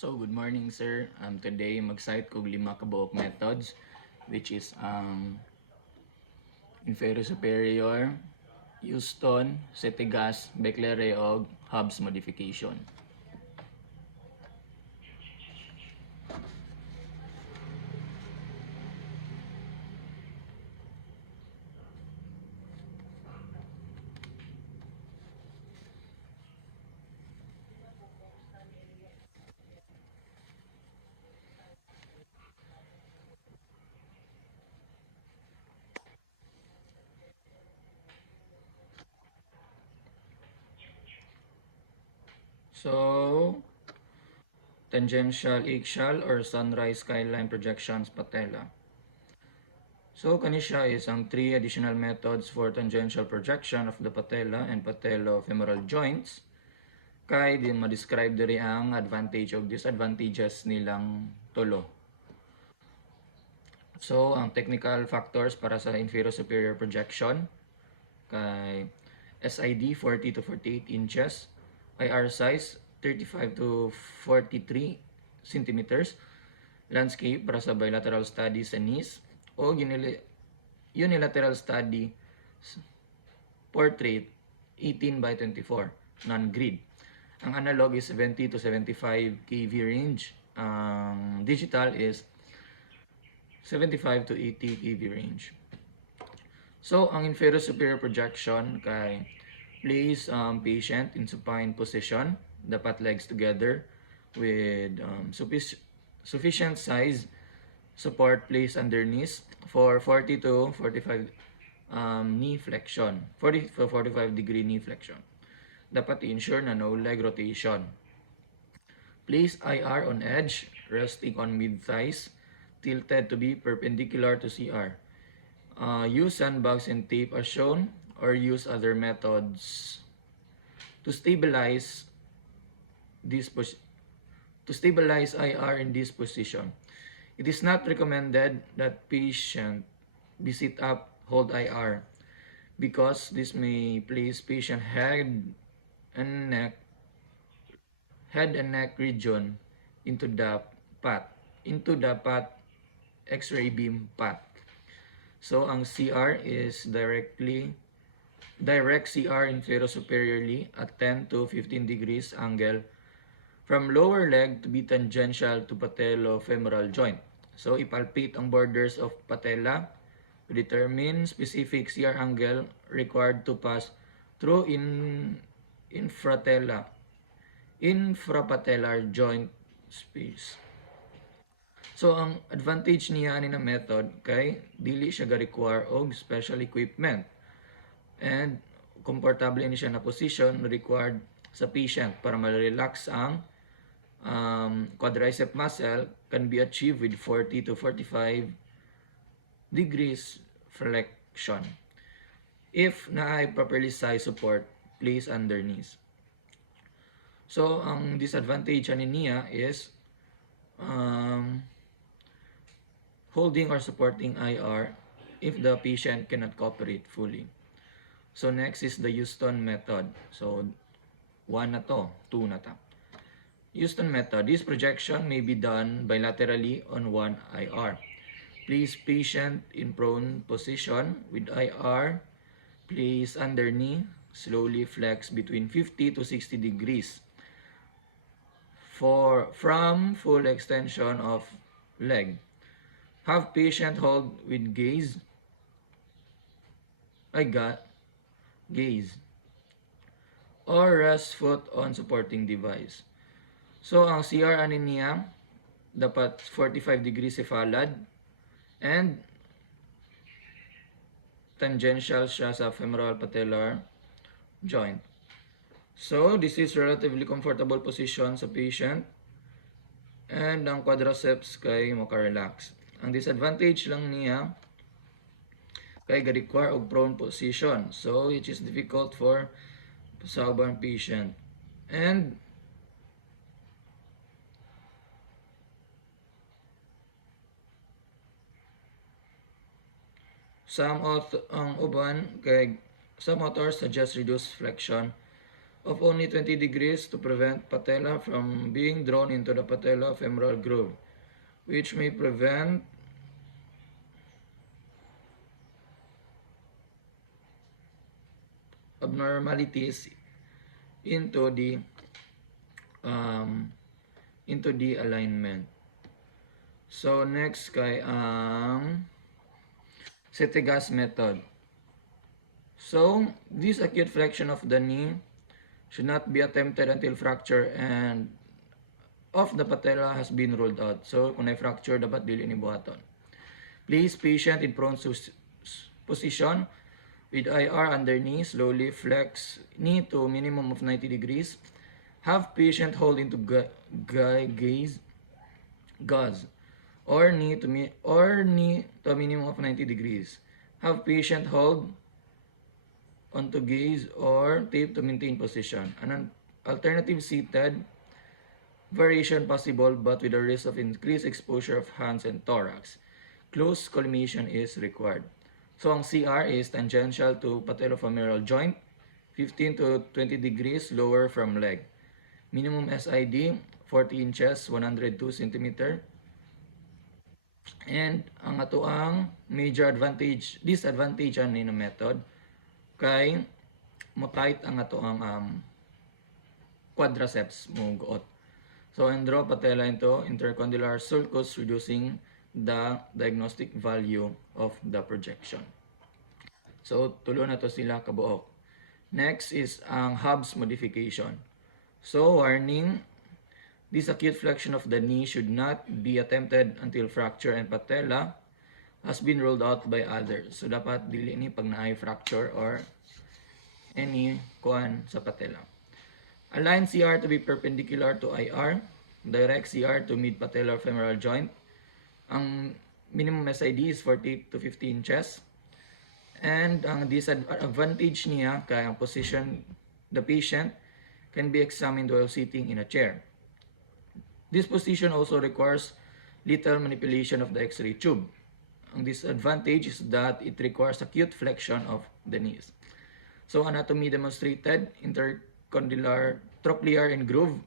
So, good morning, sir. Today, mag-cite ko 5 kabuok methods, which is inferior superior, Houston, Setigas, Becklere, og Hobbs modification. So, tangential axial or sunrise skyline projections patella. So, kani siya is ang 3 additional methods for tangential projection of the patella and patellofemoral joints. Kay di ma-describe diri ang advantage o disadvantages nilang tulo. So, ang technical factors para sa inferior superior projection kay SID 40 to 48 inches, IR size 35 to 43 centimeters, landscape para sa bilateral study sa knees, o unilateral study portrait 18 by 24 non-grid. Ang analog is 70 to 75 kV range. Ang digital is 75 to 80 kV range. So, ang inferior superior projection kay place patient in supine position, dapat legs together with sufficient size support placed under knees for 40 to 45 knee flexion, 40 to 45 degree knee flexion. Dapat i-ensure na no leg rotation. Place IR on edge, resting on mid-thighs, tilted to be perpendicular to CR. Use sandbags and tape as shown, or use other methods to stabilize IR in this position. It is not recommended that patient be sit up, hold IR, because this may place patient head and neck region into the path X-ray beam path. So ang CR is direct CR inferior superiorly at 10 to 15 degrees angle from lower leg to be tangential to patellofemoral joint. So ipalpate ang borders of patella to determine specific CR angle required to pass through infrapatellar joint space. So ang advantage niya ani na method kay dili siya ga-require og special equipment and comfortable ni siya na position required sa patient para ma-relax ang quadricep muscle can be achieved with 40 to 45 degrees flexion if naay properly sized support placed under knees. So ang disadvantage ani niya is holding or supporting IR if the patient cannot cooperate fully. So next is the Houston method. So 1 na to, 2 na ta. Houston method. This projection may be done bilaterally on one IR. Place patient in prone position with IR placed under knee. Slowly flex between 50 to 60 degrees from full extension of leg. Have patient hold with gaze or rest foot on supporting device. So ang CR ani niya dapat 45 degrees cephalad and tangential siya sa femoral patellar joint. So this is relatively comfortable position sa patient and ang quadriceps kay maka-relax. Ang disadvantage lang niya kay ga-require og prone position, so it is difficult for sa ubang patient. And some authors suggest reduced flexion of only 20 degrees to prevent patella from being drawn into the patellofemoral groove, which may prevent abnormalities into the alignment. So next kay ang Settegas method. So this acute flexion of the knee should not be attempted until fracture and of the patella has been ruled out. So kung na-fracture dapat dili ni buhaton. Place patient in prone position with IR under knee. Slowly flex knee to minimum of 90 degrees. Have patient hold into gaze or knee to a minimum of 90 degrees. Have patient hold onto gaze or tape to maintain position. An alternative seated variation possible, but with the risk of increased exposure of hands and thorax. Close collimation is required. So ang CR is tangential to patellofemoral joint, 15 to 20 degrees lower from leg. Minimum SID 40 inches, 102 cm. And ang ato ang major disadvantage ani na method kay mo tight ang ato ang quadriceps mo guot. So and draw patella into intercondylar sulcus, reducing the diagnostic value of the projection. So tulo na to sila kabuok. Next is ang Hub's modification. So warning, this acute flexion of the knee should not be attempted until fracture and patella has been ruled out by others. So dapat dili ni pag naay fracture or any kuan sa patella. Align CR to be perpendicular to IR. Direct CR to mid-patellofemoral joint. Ang minimum SID is 40 to 50 inches. And ang disadvantage niya kay ang position, the patient can be examined while sitting in a chair. This position also requires little manipulation of the X-ray tube. Ang disadvantage is that it requires acute flexion of the knees. So anatomy demonstrated, intercondylar trochlear and groove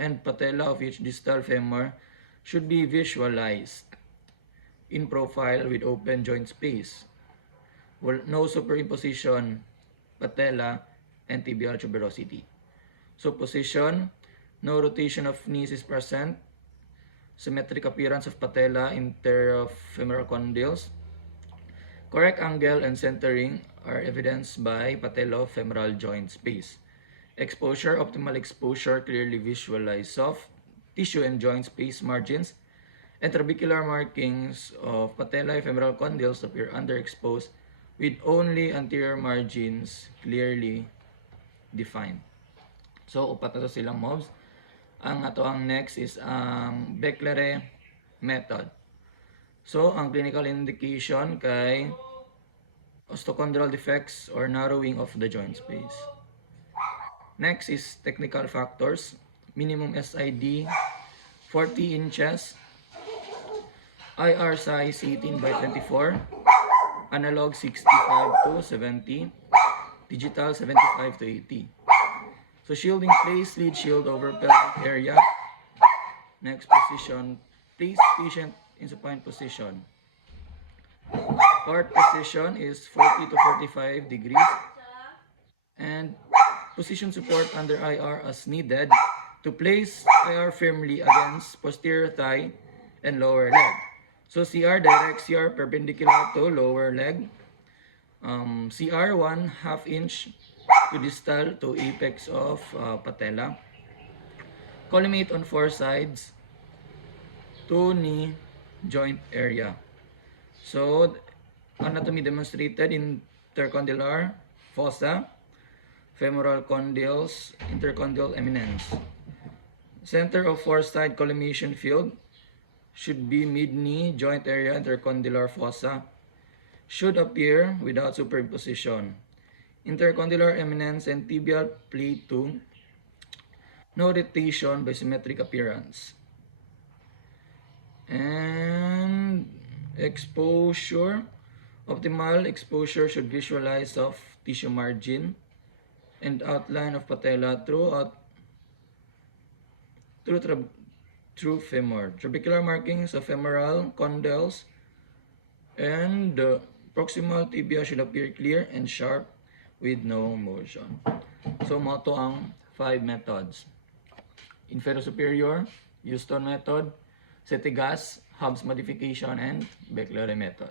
and patella of each distal femur should be visualized in profile with open joint space. No superimposition patella and tibial tuberosity. So position, no rotation of knees is present. Symmetric appearance of patella, interfemoral condyles. Correct angle and centering are evidenced by patellofemoral joint space. Exposure, optimal exposure, clearly visualize soft tissue and joint space margins. And trabecular markings of patellofemoral condyles appear underexposed with only anterior margins clearly defined. So, upat na to silang mobs. Ang ato ang next is ang Becklere method. So, ang clinical indication kay osteochondral defects or narrowing of the joint space. Next is technical factors. Minimum SID 40 inches. IR size 18 by 24. Analog 65 to 70. Digital 75 to 80. So shielding place, lead shield over pelvic area. Next position, place patient in supine position. Heart position is 40 to 45 degrees. And position support under IR as needed to place IR firmly against posterior thigh and lower leg. So CR, direct CR perpendicular to lower leg. CR 1/2 inch to distal to apex of patella. Collimate on 4 sides to knee joint area. So anatomy demonstrated, intercondylar fossa, femoral condyles, intercondylar eminence. Center of 4-side collimation field should be mid-knee joint area, intercondylar fossa. Should appear without superimposition. Intercondylar eminence and tibial plate 2. No rotation by symmetric appearance. And exposure. Optimal exposure should visualize soft tissue margin. and outline of patella through femur. Trabecular markings of femoral condyles and proximal tibia should appear clear and sharp with no motion. So, mo to ang 5 methods. Infero-superior, Houston method, Setigas, Hobbs modification, and Becklere method.